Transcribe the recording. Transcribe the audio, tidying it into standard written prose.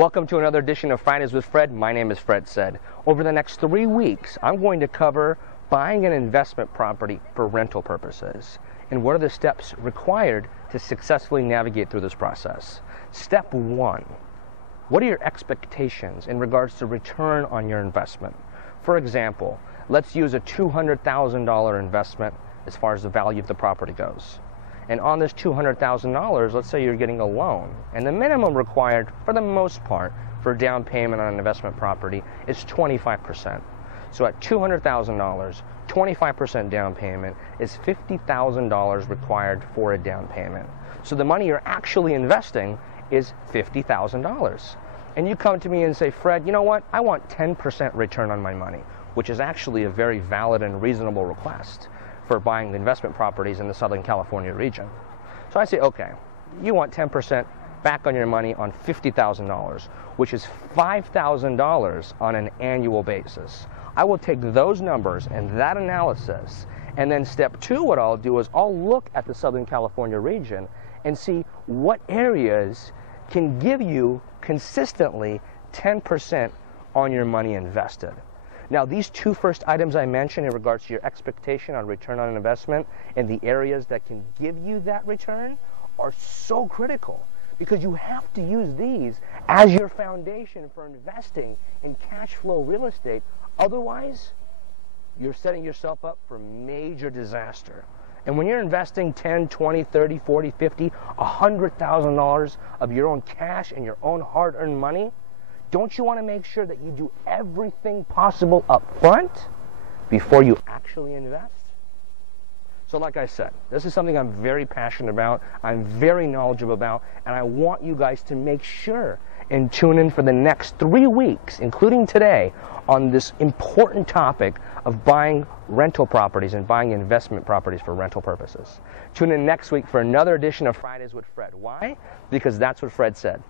Welcome to another edition of Fridays with Fred. My name is Fred Said. Over the next 3 weeks, I'm going to cover buying an investment property for rental purposes and what are the steps required to successfully navigate through this process. Step 1, what are your expectations in regards to return on your investment? For example, let's use a $200,000 investment as far as the value of the property goes. And on this $200,000, let's say you're getting a loan, and the minimum required, for the most part, for down payment on an investment property is 25%. So at $200,000, 25% down payment is $50,000 required for a down payment. So the money you're actually investing is $50,000. And you come to me and say, Fred, you know what? I want 10% return on my money, which is actually a very valid and reasonable request for buying investment properties in the Southern California region. So I say, okay, you want 10% back on your money on $50,000, which is $5,000 on an annual basis. I will take those numbers and that analysis, and then step 2, what I'll do is I'll look at the Southern California region and see what areas can give you consistently 10% on your money invested. Now, these 2 first items I mentioned in regards to your expectation on return on an investment and the areas that can give you that return are so critical, because you have to use these as your foundation for investing in cash flow real estate. Otherwise, you're setting yourself up for major disaster. And when you're investing $10, $20, $30, $40, $50, $100,000 of your own cash and your own hard-earned money, don't you want to make sure that you do everything possible up front before you actually invest? So like I said, this is something I'm very passionate about, I'm very knowledgeable about, and I want you guys to make sure and tune in for the next 3 weeks, including today, on this important topic of buying rental properties and buying investment properties for rental purposes. Tune in next week for another edition of Fridays with Fred. Why? Because that's what Fred said.